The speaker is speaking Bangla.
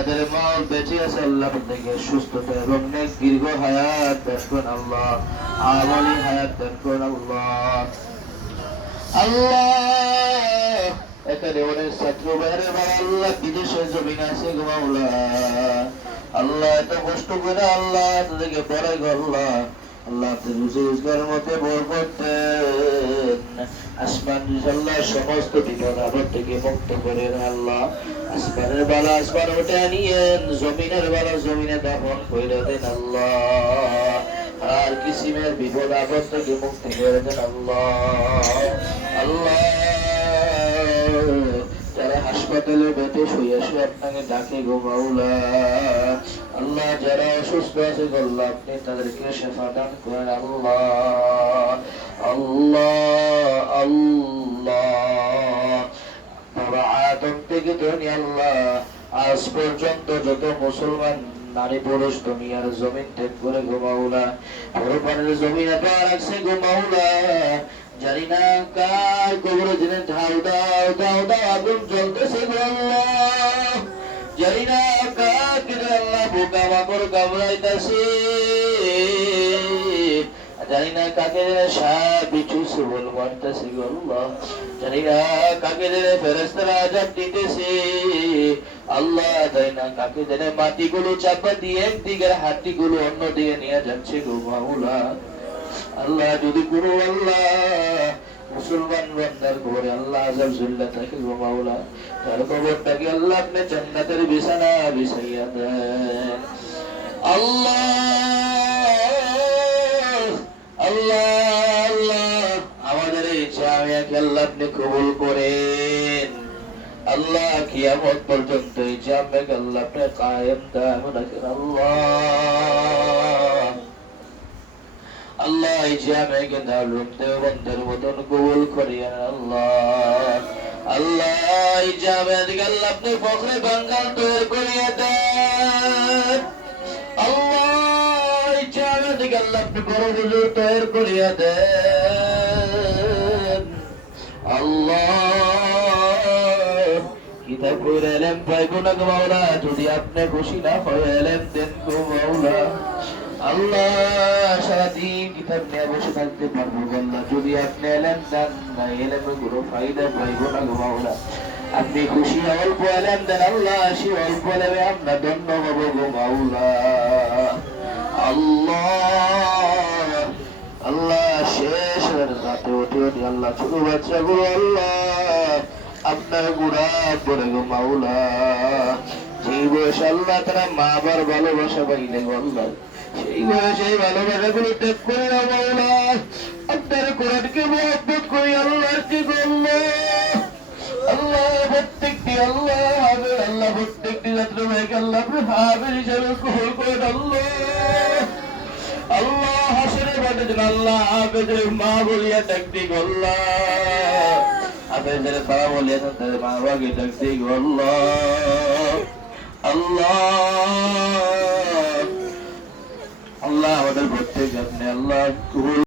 যাদের মা বেঁচে আছে আল্লাহ তাদেরকে সুস্থতা এবং নেক দীর্ঘ হায়াত দান করুন আল্লাহ, আমলি হায়াত দান করুন আল্লাহ। আল্লাহ এখানে অনেক ছাত্র ভাইয়ের আল্লাহ বিদেশে জমিন আছে গো মাওলা, আল্লাহ এত কষ্ট করে আল্লাহ তাদেরকে পড়াই গো আল্লাহ, আল্লাহ আপনি রুজি রোজগারের মধ্যে বরকত দেন, আসমান আল্লাহ সমস্ত বিপদ আপদ থেকে মুক্ত করেন আল্লাহ, আসমানের বালা আসমান ওটা নিয়েন, জমিনের বালা জমিনে দাফন করে দেন আল্লাহ, আর কিসিমের বিপদ আপদ থেকে মুক্ত করে দেন আল্লাহ। আল্লাহ যারা হাসপাতালে বেঁধে শুয়ে শুয়ে আপনাকে ডাকে গো মাওলা, আল্লাহ যারা অসুস্থ আছে গো আল্লাহ আপনি তাদেরকে শেফা দান করেন আল্লাহ। আল্লাহ আল্লাহ বাবা আদম থেকে ধরে আল্লাহ আজ পর্যন্ত যত মুসলমান নারী পুরুষ দুনিয়ার জমিন ত্যাগ করে গো মাওলা, পরপারের জমিনে পা রাখছে গো মাওলা, জানি না কার কবরে দিনে ঢাল দাও দাও দাও আগুন জ্বলতেছে গো আল্লাহ, জানি না কাকে আল্লাহ বোকা মাকড় কামড়াইতেছে, জানি না কাকে সাপ বিছু সুবল মারতেছে গো আল্লাহ, জানি না কাকে ফেরেশতারা আযাব দিতেছে আল্লাহ, জানি না কাকে মাটিগুলো চাপা দিয়ে একদিকের হাড্ডিগুলো অন্য দিকে নিয়ে যাচ্ছে গো মাওলা। আল্লাহ যদি কোনো আল্লাহ মুসলমান বান্দার ঘরে আল্লাহ আযাব ঝুললে থাকে গো মাওলা, তার কবরটাকে আল্লাহ আপনি জান্নাতের বিছানা বিছাইয়া দেন আল্লাহ। আল্লাহ আল্লাহ আমাদের এই জামিয়াকে আল্লাহ আপনি কবুল করেন আল্লাহ, কিয়ামত পর্যন্ত এই জামিয়াকে আল্লাহ আপনি কায়েম দায়েম রাখেন আল্লাহ। আল্লাহ এই জামিয়াকে দারুল দেওবন্দের মতন কবুল করিয়েন আল্লাহ। আল্লাহ এই জামিয়াকে আল্লাহ আপনি ফখরে বাঙ্গাল তৈরি করিয়ে দেন আল্লাহ, এই জামিয়াকে আল্লাহ আপনি বড় হুজুর তৈরি করিয়ে দেন আল্লাহ। কিতাব পড়ে এলেম পাইব না গো মাওলা, যদি আপনি খুশি না হয় এলেম দেন গো মাওলা। আল্লাহ সারাদিন কিতাব নিয়ে বসে থাকতে পারবো আল্লাহ, যদি আপনি এলেম দেন না এলেমে কোনো ফায়দা পাইব না গো মাওলা, আপনি খুশি অল্প এলেম দেন আল্লাহ, সে অল্প এলেমে আমরা ধন্য হব গো মাওলা। আল্লাহ আল্লাহ শেষ রাতে উঠে উঠে আল্লাহ ছোট বাচ্চা গো আল্লাহ আপনার গুড়া করে গো মাওলা, যেই বয়সে আল্লাহ তারা মা বাবার ভালোবাসা পাইলে গো আল্লাহ, সেই বয়সে ভালোবাসা গুলো ত্যাগ করে না মাওলা, আপনার কোরআনকে মহব্বত করি আল্লাহর কি করলো আল্লাহ, প্রত্যেকটি আল্লাহ হাবের আল্লাহ প্রত্যেকটি ছাত্র ভাইকে আল্লাহ আপনি হাবের হিসাবে কবুল করেন আল্লাহ। আল্লাহ হাসরে বাটে দেন আল্লাহ, হাফেজের মা বলিয়া ডাকতে গো আল্লাহ, হাফেজের বাবা বলিয়া তাদের মা বাবাকে ডাকতে গো আল্লাহ। আল্লাহ আল্লাহ আমাদের প্রত্যেক আপনি আল্লাহ